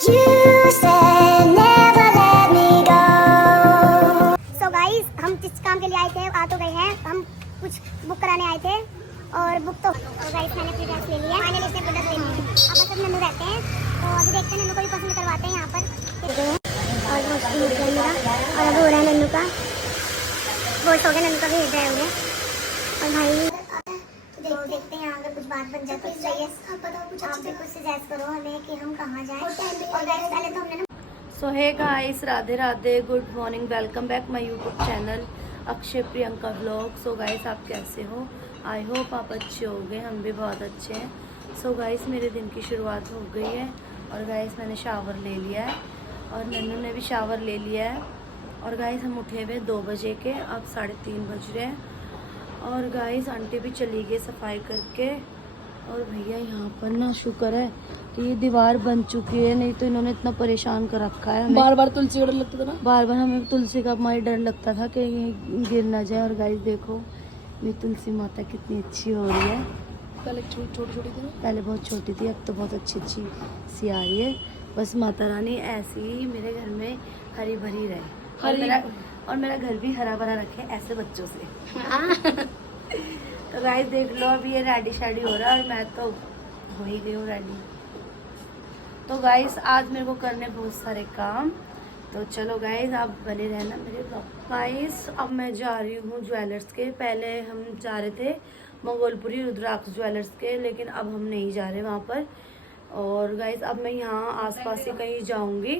हम जिस काम के लिए आए थे आ तो गए हैं। हम कुछ बुक कराने आए थे और बुक तो गाइस मैंने अपनी ड्रेस ले ली है। फाइनली इसने प्रोडक्ट ले लिए हैं। अब बस अब नन्नू रहते हैं तो अभी देखते हैं नन्नू को भी पसंद करवाते हैं यहाँ पर। और वो मेरा और अब हो रहा है नन्नू का वोट हो गया। नन्नू का भी हेड ड्राइव है और भाई तो देखते हैं अगर कुछ बात बन जाए तो सही है। आप बताओ कुछ आप भी कुछ सजेस्ट करो हमें कि हम कहाँ जाएं। और गाइस पहले तो हमने so hey guys, Radhe Radhe, good morning, welcome back my YouTube channel Akshay Priyanka vlog. So guys आप कैसे हो? आई होप आप अच्छे होंगे, हम भी बहुत अच्छे हैं। सो गाइस मेरे दिन की शुरुआत हो गई है और गाइस मैंने शावर ले लिया है और नन्नू ने भी शावर ले लिया है। और गाइस हम उठे हुए 2 बजे के, अब 3:30 बज रहे हैं। और गाइस आंटी भी चली गई सफाई करके। और भैया यहाँ पर ना शुक्र है कि ये दीवार बन चुकी है, नहीं तो इन्होंने इतना परेशान कर रखा है। बार बार तुलसी का डर लगता था ना, बार बार हमें तुलसी का हमारी डर लगता था कि ये गिर ना जाए। और गाइस देखो मेरी तुलसी माता कितनी अच्छी हो रही है। पहले छोटी छोटी थी ना, पहले बहुत छोटी थी, अब तो बहुत अच्छी अच्छी सी आ रही है। बस माता रानी ऐसी ही मेरे घर में हरी भरी रहे और मेरा घर भी हरा भरा रखे ऐसे बच्चों से। तो गाइस देख लो अभी ये रेडी शेडी हो रहा है और मैं तो हो ही गई हूँ रेडी। तो गाइस आज मेरे को करने बहुत सारे काम, तो चलो गाइस आप बने रहना मेरे ब्लॉग। गाइस अब मैं जा रही हूँ ज्वेलर्स के। पहले हम जा रहे थे मंगोलपुरी रुद्राक्ष ज्वेलर्स के, लेकिन अब हम नहीं जा रहे वहाँ पर। और गाइस अब मैं यहाँ आसपास ही कहीं जाऊँगी,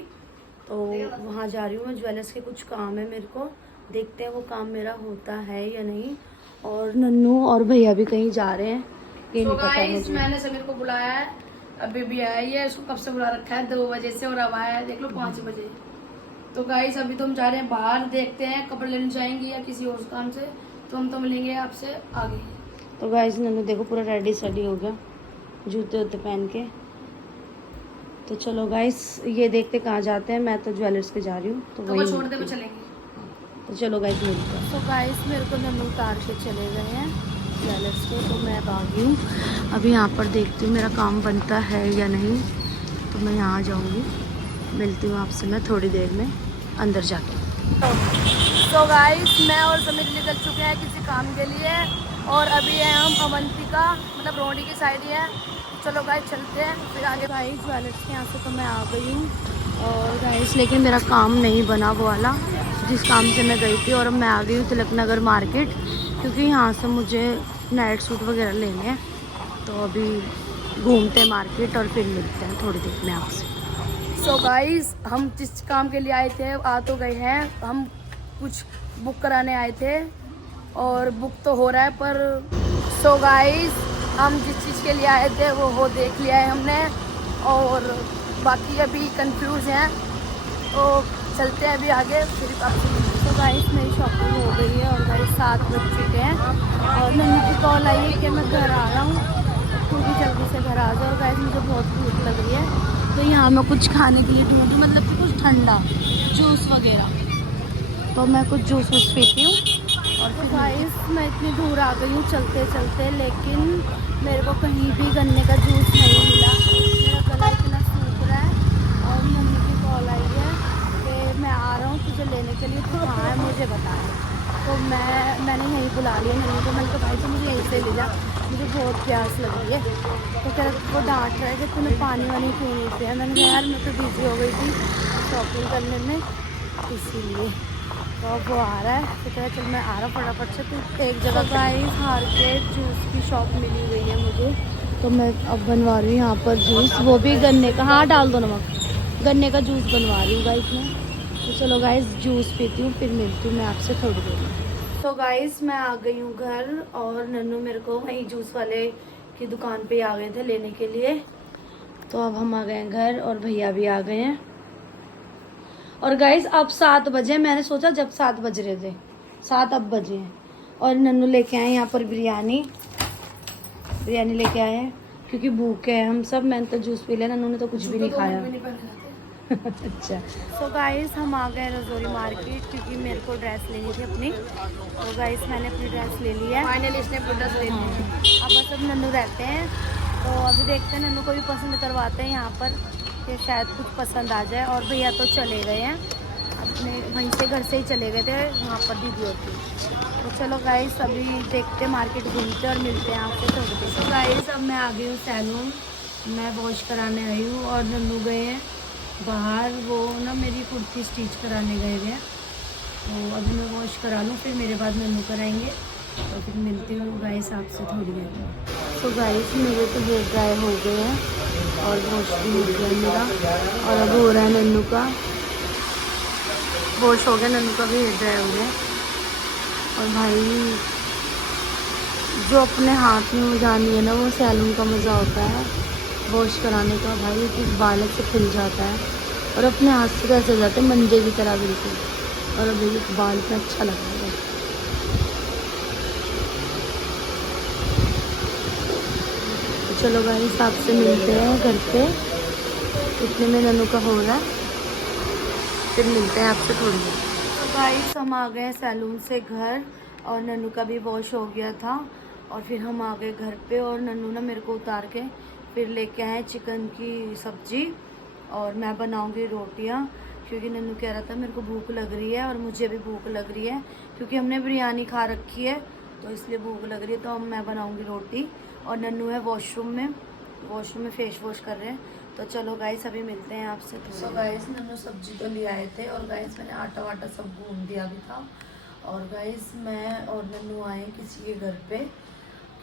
तो वहाँ जा रही हूँ मैं। ज्वेलर्स के कुछ काम है मेरे को, देखते हैं वो काम मेरा होता है या नहीं। और नन्नू और भैया भी कहीं जा रहे हैं, ये नहीं पता मुझे। मैंने समीर को बुलाया है, अभी भी आया ही है। उसको कब से बुला रखा है, 2 बजे से, और अब आया है देख लो 5 बजे। तो गाइस अभी तो हम जा रहे हैं बाहर, देखते हैं कपड़े लेने जाएंगे या किसी और काम से, तो हम तो मिलेंगे आपसे आगे। तो गाइस नन्नू देखो पूरा रेडी सेडी हो गया, जूते वूते पहन के। तो चलो गाइस ये देखते कहाँ जाते हैं। मैं तो ज्वेलर्स के जा रही हूँ, तो वो छोड़ दे, वो चलेंगे। तो चलो गाइस मिलते हैं। तो गाइस मेरे को नन्नू उतार के चले गए हैं ज्वेलर्स के, तो मैं अब आ गई हूँ। अभी यहाँ पर देखती हूँ मेरा काम बनता है या नहीं, तो मैं यहाँ आ जाऊँगी। मिलती हूँ आपसे मैं थोड़ी देर में अंदर जाके। तो गाइस मैं और समीर निकल चुके हैं किसी काम के लिए, और अभी है हम अवंतिका मतलब रोडी की साइड ही है। चलो गाइस चलते हैं फिर आगे। गाइस ज्वेलर्स के यहाँ से तो मैं आ गई हूँ और गाइस लेकिन मेरा काम नहीं बना वो वाला जिस काम से मैं गई थी। और अब मैं आ गई हूँ तिलक नगर मार्केट, क्योंकि यहाँ से मुझे नाइट सूट वगैरह लेने हैं। तो अभी घूमते हैं मार्केट और फिर मिलते हैं थोड़ी देर में आपसे। सो गाइस हम जिस काम के लिए आए थे आ तो गए हैं। हम कुछ बुक कराने आए थे और बुक तो हो रहा है, पर सो गाइस हम जिस चीज़ के लिए आए थे वो देख लिया है हमने, और बाकी अभी कंफ्यूज हैं, तो चलते हैं अभी आगे फिर आपसे। तो गाइस मेरी शॉपिंग हो गई है और गाइस 7 बज चुके हैं और नन्नू की कॉल आई है कि मैं घर आ रहा हूँ, तू भी जल्दी से घर आ जाओ। और गाइस मुझे बहुत भूख लग रही है, तो यहाँ मैं कुछ खाने के लिए ढूंढी, मतलब कि कुछ ठंडा जूस वगैरह, तो मैं कुछ जूस वूस पीती हूँ। और तो गाइस मैं इतनी दूर आ गई हूँ चलते चलते, लेकिन मेरे को कहीं भी गन्ने का जूस नहीं मिला। मेरा गला इतना सूख रहा है और मम्मी की कॉल आई है कि मैं आ रहा हूँ तुझे लेने के लिए, तू कहाँ है मुझे बता। तो मैंने यहीं बुला लिया नहीं, तो मैंने कहा भाई तो मुझे यहीं से ले जा, मुझे बहुत प्यास लग रही है। तो कह रहा वो डांट रहा है कि तूने पानी वानी क्यों नहीं पिया। मैंने कहा यार मैं तो बिजी हो गई थी शॉपिंग करने में, इसीलिए। तो अब वो आ रहा है, तो कह रहा चल मैं आ रहा फटाफट से, तो एक जगह गाइस हार के जूस की शॉप मिली हुई है मुझे, तो मैं अब बनवा रही हूँ यहाँ पर जूस, वो भी गन्ने का। हाँ डाल दो नमक, गन्ने का जूस बनवा रही हूँ गाइस मैं। तो चलो गाइस जूस पीती हूँ, फिर मिलती हूँ मैं आपसे थोड़ी देर में। तो गाइस मैं आ गई हूँ घर और नन्नू मेरे को वहीं जूस वाले की दुकान पे आ गए थे लेने के लिए। तो अब हम आ गए हैं घर और भैया भी आ गए हैं। और गाइस अब 7 बजे, मैंने सोचा जब 7 बज रहे थे 7 अब बजे हैं। और नन्नू लेके आए यहाँ पर बिरयानी लेके आए हैं, क्योंकि भूखे हैं हम सब। मैंने तो जूस पी लिया, नन्नू ने तो कुछ भी नहीं खाया। अच्छा तो गाइस हम आ गए रजौरी मार्केट, क्योंकि मेरे को ड्रेस लेनी थी अपनी। तो गाइस मैंने अपनी ड्रेस ले ली है, फाइनली इसने प्रोडक्ट ले लिए हैं। अब बस अब नन्नू रहते हैं, तो अभी देखते हैं नन्नू को भी पसंद करवाते हैं यहाँ पर। कि शायद कुछ पसंद आ जाए। और भैया तो चले गए हैं अपने, वहीं से घर से ही चले गए थे, वहाँ पर दीदी होती। तो चलो गाइस अभी देखते मार्केट घूमते और मिलते हैं आपसे थोड़ी देर। तो गाइस अब मैं आ गई हूँ सैलून, मैं वॉश कराने आई हूँ और नन्नू गए हैं बाहर, वो ना मेरी कुर्ती स्टिच कराने गए हैं। तो अभी मैं वॉश करा लूँ, फिर मेरे बाद नन्नू कराएंगे और फिर मिलती हूँ गाइस आपसे थोड़ी देर में। तो गाइस मेरे तो हेयर ड्राई हो गए हैं और वॉश भी हो गया मेरा, और अब हो रहा है नन्नू का वॉश हो गया, नन्नू का भी हेयर ड्राई हो गया। और भाई जो अपने हाथ में जानी है ना, वो सैलून का मज़ा होता है वॉश कराने का। भाई फिर बाल से खिल जाता है और अपने हाथ से कैसे जाते हैं मंजे की तरह बिल्कुल, और अभी बाल पे अच्छा लग रहा है। तो चलो गाइस आपसे मिलते हैं घर पे, इतने में नन्नू का हो रहा है, फिर मिलते हैं आपसे थोड़ी देर। तो गाइस हम आ गए सैलून से घर, और नन्नू का भी वॉश हो गया था, और फिर हम आ गए घर पे। और नन्नू ना मेरे को उतार के फिर लेके आए चिकन की सब्जी, और मैं बनाऊंगी रोटियां, क्योंकि नन्नू कह रहा था मेरे को भूख लग रही है, और मुझे भी भूख लग रही है क्योंकि हमने बिरयानी खा रखी है, तो इसलिए भूख लग रही है। तो अब मैं बनाऊंगी रोटी, और नन्नू है वॉशरूम में फेस वॉश कर रहे हैं। तो चलो गाइस अभी मिलते हैं आपसे। तो गाइस नन्नू सब्जी तो ले आए थे, और गाइस मैंने आटा वाटा सब गूंद दिया भी था। और गाइस मैं और नन्नू आए किसी के घर पे,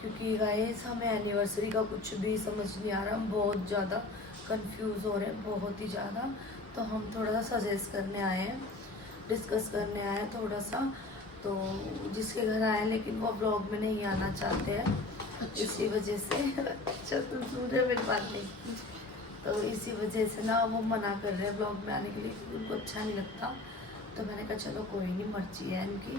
क्योंकि गाइस हमें एनिवर्सरी का कुछ भी समझ नहीं आ रहा, हम बहुत ज़्यादा कंफ्यूज हो रहे हैं, बहुत ही ज़्यादा। तो हम थोड़ा सा सजेस्ट करने आए हैं, डिस्कस करने आए हैं थोड़ा सा। तो जिसके घर आए लेकिन वो ब्लॉग में नहीं आना चाहते हैं, इसी वजह से अच्छा तुम सुन रहे मेरी बात नहीं, तो इसी वजह से ना वो मना कर रहे हैं ब्लॉग में आने के लिए, उनको अच्छा नहीं लगता। तो मैंने कहा चलो कोई नहीं, मर्जी है इनकी।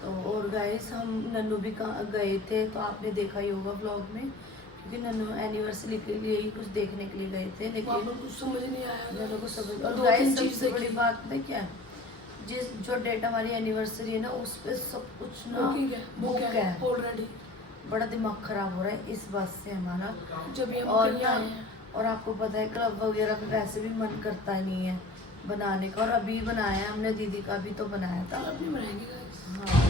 तो और गाइस हम नन्नू भी गए थे, तो आपने देखा ही होगा ब्लॉग में, क्योंकि नन्नू एनिवर्सरी के लिए ही कुछ देखने के लिए गए थे, लेकिन कुछ समझ नहीं आया नन्नू को समझ। और दो गाइस तीन चीज़ सबसे बड़ी देखी। बात है क्या है, जो डेट हमारी एनिवर्सरी है ना, उस पर सब कुछ ना बुक है ऑलरेडी। बड़ा दिमाग खराब हो रहा है इस बात से हमारा। जब ये और कहीं आए हैं, और आपको पता है क्लब वगैरह पे वैसे भी मन करता नहीं है बनाने का, और अभी बनाया है हमने, दीदी का भी तो बनाया था। अब नहीं बनाएंगे guys। हाँ,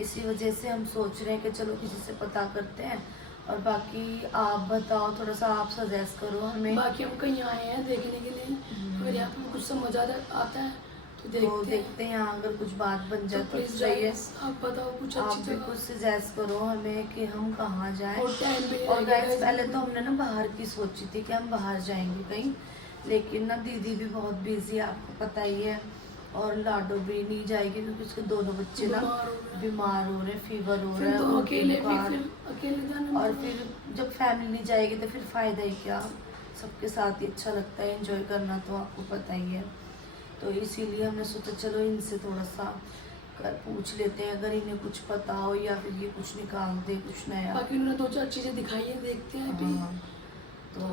इसी वजह से हम सोच रहे हैं कि चलो किसी से पता करते हैं। और बाकी आप बताओ, थोड़ा सा आप सजेस्ट करो हमें। बाकी हम कहीं आए हैं देखने के लिए, अगर यहाँ पे कुछ समझ आता है तो देखते हैं, यहाँ अगर कुछ बात बन जाए तो प्लीज सही है। आप बताओ कुछ आप अच्छी भी जगह। कुछ सजेस्ट करो हमें कि हम कहाँ जाएं। और टाइम पे और गाइस पहले तो हमने ना बाहर की सोची थी कि हम बाहर जाएंगे कहीं, लेकिन ना दीदी भी बहुत बिजी है, आपको पता ही है, और लाडो भी नहीं जाएगी क्योंकि उसके दोनों बच्चे ना बीमार हो रहे हैं, फीवर हो रहा है, तो उनके अकेले बुखार। अकेले जाना। और फिर जब फैमिली नहीं जाएगी तो फिर फ़ायदा ही क्या, सबके साथ ही अच्छा लगता है, एंजॉय करना तो आपको पता ही है। तो इसीलिए हमने सोचा चलो इनसे थोड़ा सा पूछ लेते हैं, अगर इन्हें कुछ पता हो या फिर ये कुछ निकाल दे कुछ नया। बाकी उन्होंने दो चार चीज़ें दिखाई है, देखते हैं अभी। हाँ, तो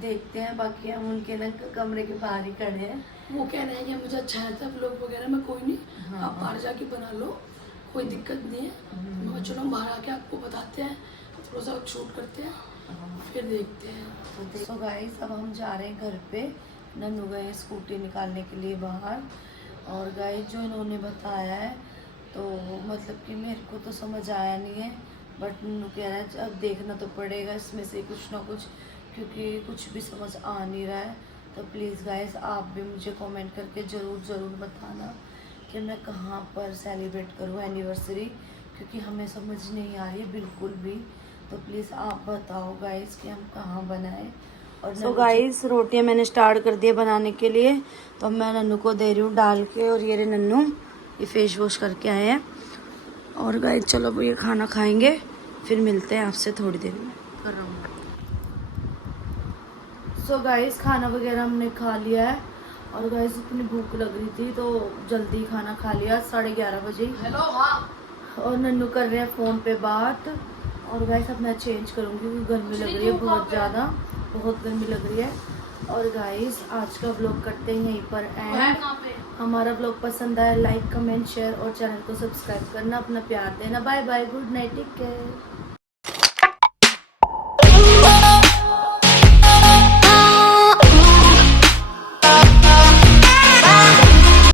देखते हैं। बाकी हम उनके ना कमरे के बाहर ही खड़े हैं, वो कह रहे हैं कि मुझे अच्छा आता है ब्लॉग वगैरह में, कोई नहीं हाँ। आप बाहर जाके बना लो, कोई दिक्कत नहीं है। मैं चलो हम बाहर आके आपको बताते हैं, थोड़ा सा शूट करते हैं, फिर देखते हैं। तो गाइस अब हम जा रहे हैं घर पे। नन्नू गए स्कूटी निकालने के लिए बाहर, और गाइस जो इन्होंने बताया है तो मतलब कि मेरे को तो समझ आया नहीं है, बट नन्नू कह रहा है अब देखना तो पड़ेगा इसमें से कुछ ना कुछ, क्योंकि कुछ भी समझ आ नहीं रहा है। तो प्लीज़ गाइस आप भी मुझे कमेंट करके ज़रूर बताना कि मैं कहाँ पर सेलिब्रेट करूँ एनिवर्सरी, क्योंकि हमें समझ नहीं आ रही है बिल्कुल भी। तो प्लीज़ आप बताओ गाइस कि हम कहाँ बनाएं। और सो गाइस रोटियां मैंने स्टार्ट कर दिया बनाने के लिए, तो मैं नन्नू को दे रही हूँ डाल के। और ये रे नन्नू ये फेस वॉश करके आए हैं। और गाइस चलो अब ये खाना खाएंगे, फिर मिलते हैं आपसे थोड़ी देर में। कर रहा हूँ। सो गाइस खाना वगैरह हमने खा लिया है, और गाइस इतनी भूख लग रही थी तो जल्दी खाना खा लिया 11:30 बजे। हेलो हाँ। और नन्नू कर रहे हैं फ़ोन पे बात। और गाइस अब मैं चेंज करूँगी क्योंकि गर्मी लग रही है बहुत ज़्यादा, बहुत गर्मी लग रही है। और गाइस आज का व्लॉग करते हैं यहीं पर एंड। हमारा व्लॉग पसंद आया लाइक कमेंट शेयर और चैनल को सब्सक्राइब करना, अपना प्यार देना। Bye bye, good night, take care.